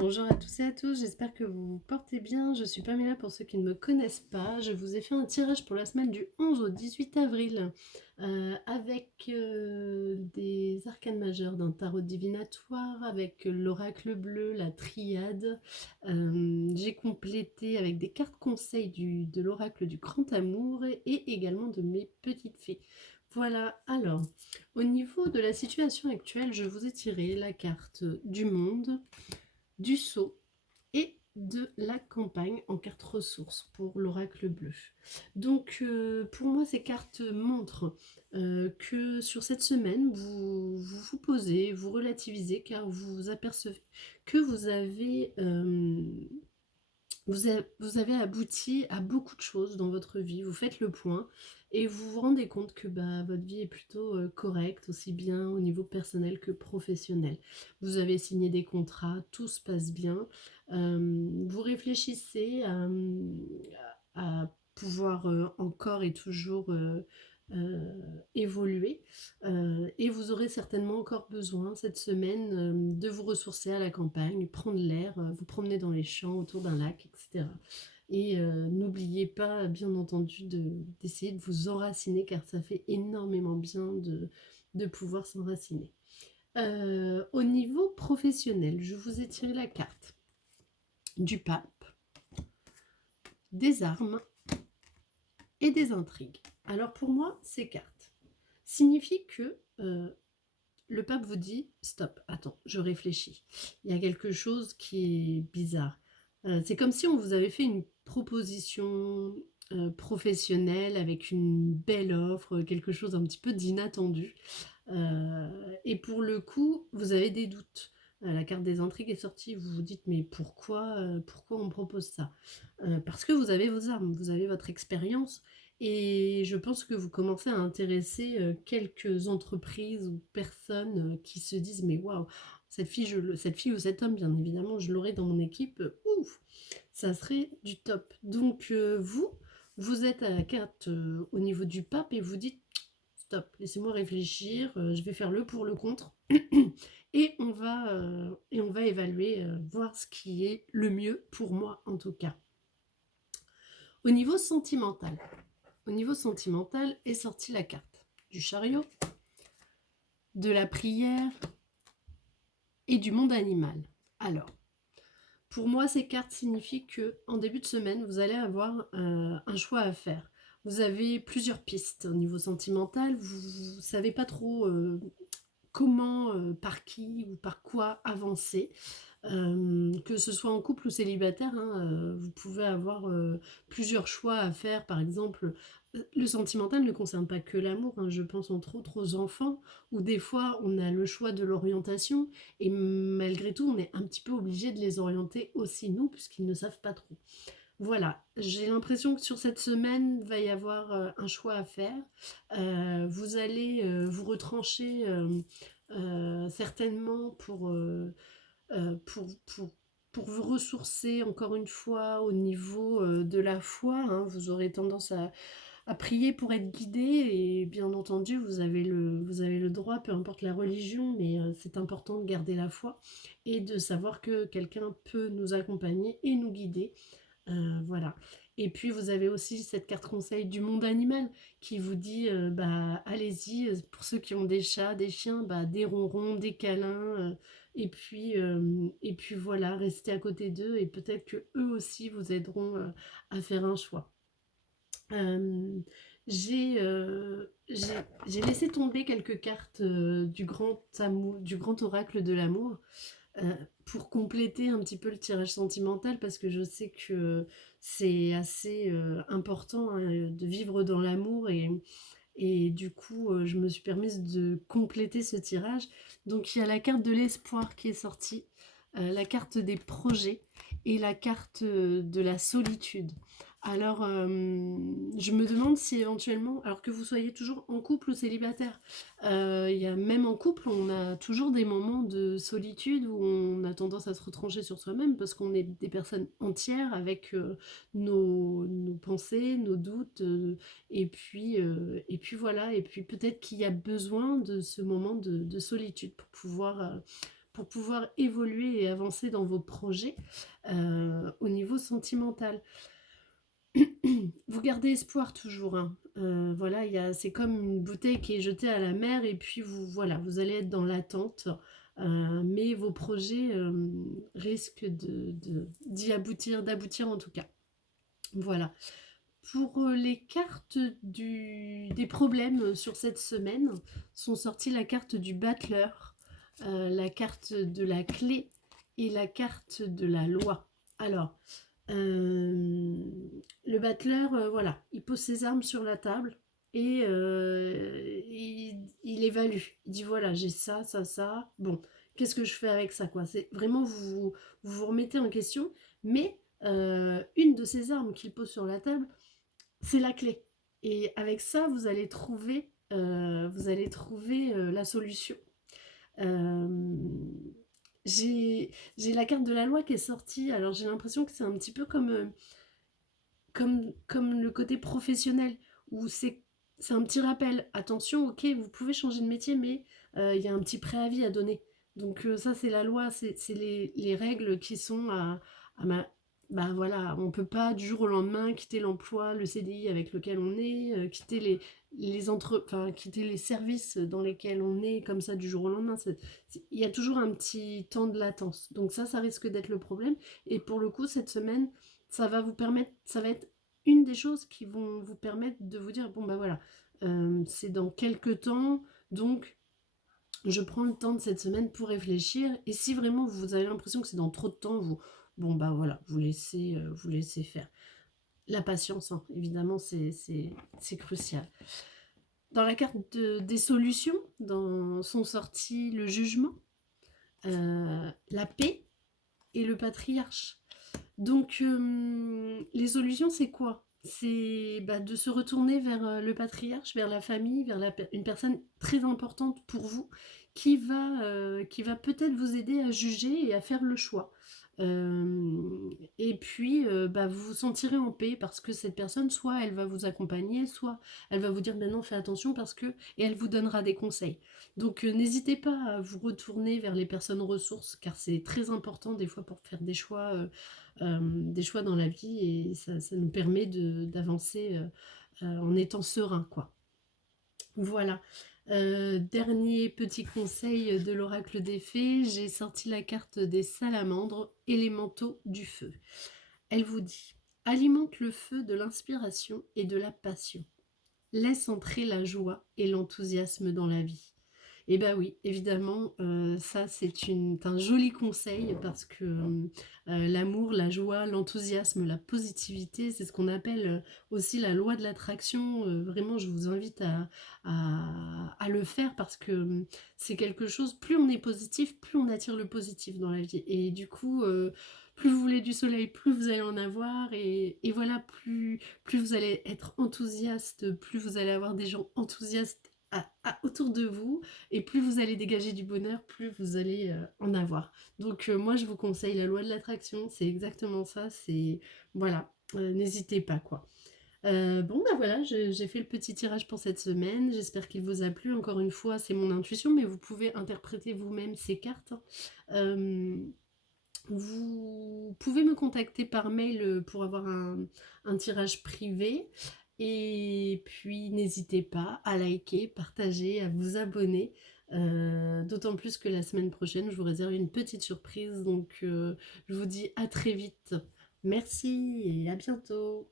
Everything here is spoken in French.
Bonjour à tous et à tous, j'espère que vous vous portez bien. Je suis Pamela pour ceux qui ne me connaissent pas. Je vous ai fait un tirage pour la semaine du 11 au 18 avril avec des arcanes majeures d'un tarot divinatoire, avec l'oracle bleu, la triade. J'ai complété avec des cartes conseils de l'oracle du grand amour et également de mes petites fées. Voilà, alors, au niveau de la situation actuelle, je vous ai tiré la carte du monde, du sceau et de la campagne en carte ressources pour l'oracle bleu. Donc pour moi ces cartes montrent que sur cette semaine vous posez, vous relativisez car vous apercevez que vous avez abouti à beaucoup de choses dans votre vie, vous faites le point et vous vous rendez compte que votre vie est plutôt correcte, aussi bien au niveau personnel que professionnel. Vous avez signé des contrats, tout se passe bien. Vous réfléchissez à pouvoir encore et toujours euh, évoluer et vous aurez certainement encore besoin cette semaine de vous ressourcer à la campagne, prendre l'air, vous promener dans les champs autour d'un lac, etc. Et n'oubliez pas, bien entendu, d'essayer de vous enraciner, car ça fait énormément bien de pouvoir s'enraciner. Au niveau professionnel, je vous ai tiré la carte du pape, des armes et des intrigues. Alors pour moi, ces cartes signifient que le pape vous dit stop, attends, je réfléchis. Il y a quelque chose qui est bizarre. C'est comme si on vous avait fait une proposition professionnelle avec une belle offre, quelque chose un petit peu d'inattendu. Et pour le coup, vous avez des doutes. La carte des intrigues est sortie, vous vous dites mais pourquoi on me propose ça? Parce que vous avez vos armes, vous avez votre expérience et je pense que vous commencez à intéresser quelques entreprises ou personnes qui se disent mais waouh, cette fille ou cet homme, bien évidemment, je l'aurai dans mon équipe, ouf, ça serait du top. Donc vous êtes à la carte au niveau du pape et vous dites stop, laissez-moi réfléchir, je vais faire le pour le contre et on va évaluer, voir ce qui est le mieux pour moi en tout cas. Au niveau sentimental, est sortie la carte du chariot, de la prière et du monde animal. Alors, pour moi, ces cartes signifient que en début de semaine, vous allez avoir un choix à faire. Vous avez plusieurs pistes au niveau sentimental. Vous ne savez pas trop comment, par qui ou par quoi avancer. Que ce soit en couple ou célibataire, hein, vous pouvez avoir plusieurs choix à faire. Par exemple, le sentimental ne concerne pas que l'amour, hein, je pense entre autres aux enfants, où des fois on a le choix de l'orientation, et malgré tout on est un petit peu obligé de les orienter aussi nous, puisqu'ils ne savent pas trop. Voilà, j'ai l'impression que sur cette semaine, il va y avoir un choix à faire. Vous allez vous retrancher certainement euh, pour, pour, pour vous ressourcer encore une fois au niveau de la foi, hein. Vous aurez tendance à prier pour être guidé et bien entendu vous avez le droit, peu importe la religion, mais c'est important de garder la foi et de savoir que quelqu'un peut nous accompagner et nous guider. Voilà. Et puis vous avez aussi cette carte conseil du monde animal qui vous dit allez-y, pour ceux qui ont des chats, des chiens, des ronrons, des câlins, et puis voilà, restez à côté d'eux et peut-être que eux aussi vous aideront à faire un choix. Euh, j'ai laissé tomber quelques cartes du grand oracle de l'amour euh, pour compléter un petit peu le tirage sentimental, parce que je sais que c'est assez important, hein, de vivre dans l'amour et du coup je me suis permise de compléter ce tirage. Donc il y a la carte de l'espoir qui est sortie, la carte des projets et la carte de la solitude. Alors, je me demande si éventuellement, alors que vous soyez toujours en couple ou célibataire, il y a, même en couple, on a toujours des moments de solitude où on a tendance à se retrancher sur soi-même parce qu'on est des personnes entières avec nos pensées, nos doutes, et puis voilà, et puis peut-être qu'il y a besoin de ce moment de solitude pour pouvoir évoluer et avancer dans vos projets, au niveau sentimental. Vous gardez espoir toujours, hein. Voilà, c'est comme une bouteille qui est jetée à la mer et puis voilà, vous allez être dans l'attente, mais vos projets, risquent d'aboutir en tout cas. Voilà. Pour, les cartes des problèmes, sur cette semaine, sont sorties la carte du battleur, la carte de la clé et la carte de la loi. Alors, le battleur, voilà, il pose ses armes sur la table et il évalue. Il dit voilà, j'ai ça, ça, ça. Bon, qu'est-ce que je fais avec ça, quoi? C'est vraiment vous remettez en question, mais une de ces armes qu'il pose sur la table, c'est la clé. Et avec ça, vous allez trouver la solution. Euh, j'ai la carte de la loi qui est sortie. Alors j'ai l'impression que c'est un petit peu comme le côté professionnel, où c'est un petit rappel. Attention, ok, vous pouvez changer de métier, mais il y a un petit préavis à donner. Donc ça, c'est la loi, c'est les règles qui sont à ma... Bah voilà, on peut pas du jour au lendemain quitter l'emploi, le CDI avec lequel on est, quitter quitter les services dans lesquels on est comme ça du jour au lendemain. Il y a toujours un petit temps de latence. Donc ça risque d'être le problème. Et pour le coup, cette semaine, ça va être une des choses qui vont vous permettre de vous dire, bon bah voilà, c'est dans quelques temps, donc je prends le temps de cette semaine pour réfléchir, et si vraiment vous avez l'impression que c'est dans trop de temps, bon bah voilà, vous laissez faire. La patience, hein, évidemment, c'est crucial. Dans la carte des solutions, sont sortis le jugement, la paix et le patriarche. Donc, les solutions, c'est quoi? C'est de se retourner vers le patriarche, vers la famille, vers une personne très importante pour vous, qui va peut-être vous aider à juger et à faire le choix. Et puis, vous vous sentirez en paix parce que cette personne, soit elle va vous accompagner, soit elle va vous dire maintenant fais attention parce que, et elle vous donnera des conseils. Donc, n'hésitez pas à vous retourner vers les personnes ressources car c'est très important des fois pour faire des choix dans la vie, et ça nous permet d'avancer en étant serein, quoi. Voilà. Dernier petit conseil de l'oracle des fées, j'ai sorti la carte des salamandres, élémentaux du feu. Elle vous dit: alimente le feu de l'inspiration et de la passion. Laisse entrer la joie et l'enthousiasme dans la vie. Eh ben oui, évidemment, ça c'est un joli conseil parce que l'amour, la joie, l'enthousiasme, la positivité, c'est ce qu'on appelle aussi la loi de l'attraction. Vraiment, je vous invite à le faire parce que c'est quelque chose, plus on est positif, plus on attire le positif dans la vie. Et du coup, plus vous voulez du soleil, plus vous allez en avoir. Et voilà, plus vous allez être enthousiaste, plus vous allez avoir des gens enthousiastes autour de vous, et plus vous allez dégager du bonheur, plus vous allez en avoir. Donc moi je vous conseille la loi de l'attraction, c'est exactement ça, voilà, n'hésitez pas, quoi. Bon bah voilà, j'ai fait le petit tirage pour cette semaine, j'espère qu'il vous a plu. Encore une fois, c'est mon intuition, mais vous pouvez interpréter vous-même ces cartes, hein. Vous pouvez me contacter par mail pour avoir un tirage privé. Et puis n'hésitez pas à liker, partager, à vous abonner. D'autant plus que la semaine prochaine, je vous réserve une petite surprise. Donc je vous dis à très vite. Merci et à bientôt.